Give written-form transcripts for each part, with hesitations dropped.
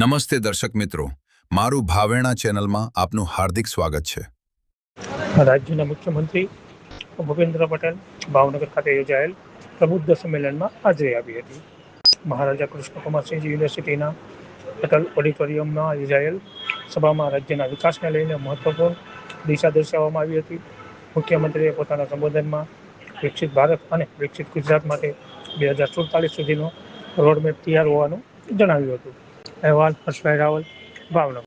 નમસ્તે દર્શક મિત્રો, મારું ભાવેણા ચેનલમાં આપનું હાર્દિક સ્વાગત છે। રાજ્યના મુખ્યમંત્રી ભૂપેન્દ્ર પટેલ ભાવનગર ખાતે યોજાયેલ પ્રબુદ્ધ સંમેલનમાં હાજરી આપી હતી। મહારાજા કૃષ્ણકુમારસિંહજી યુનિવર્સિટીના પટેલ ઓડિટોરિયમમાં યોજાયેલ સભામાં રાજ્યના વિકાસને લઈને મહત્વપૂર્ણ દિશા દર્શાવવામાં આવી હતી। મુખ્યમંત્રીએ પોતાના સંબોધનમાં વિકસિત ભારત અને વિકસિત ગુજરાત માટે 2047 સુધીનો રોડમેપ તૈયાર હોવાનું જણાવ્યું હતું। અહેવાલ હર્ષભાઈ રાવલ, ભાવનગર।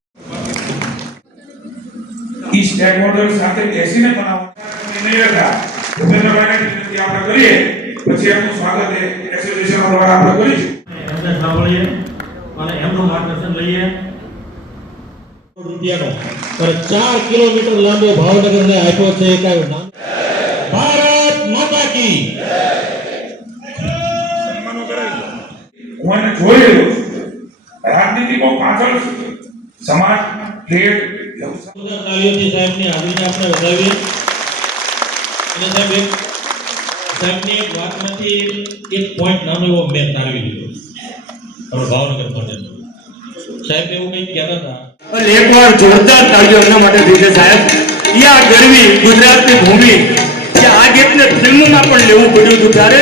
સ્ટેક હોલ્ડર સાથે બેસીને બનાવવા ભૂપેન્દ્રભાઈને વિનંતી આપણે કરીએ, પછી એમનું સ્વાગત એસોસિએશન દ્વારા આપણે કરીશું। એમને સાંભળીએ અને એમનું માર્ગદર્શન લઈએ। રૂપિયાનો પર 4 કિલોમીટર લાંબો ભાવનગરને આપ્યો છે। કયું નામ? ભારત માતા કી હું એને જોઈ રહ્યો છું। રાજનીતિમાં પાછળ સમાજ પ્લેટ તાલીઓથી સાહેબની હાજરીને આપણે વધાવીએ। અને સાહેબની એક વાતમાંથી એક પોઈન્ટ નાનો એવો મેં તારવી લીધો આપણે ભાવનગર માટે। સાહેબ એવું કંઈક કહેતા હતા, અને એકવાર જોરદાર તાળીઓ એમના માટે થઈ છે સાહેબ। યા ગરવી ગુજરાતની ભૂમિ જે આ ગીતને ફિલ્મમાં પણ લેવું પડ્યું હતું ત્યારે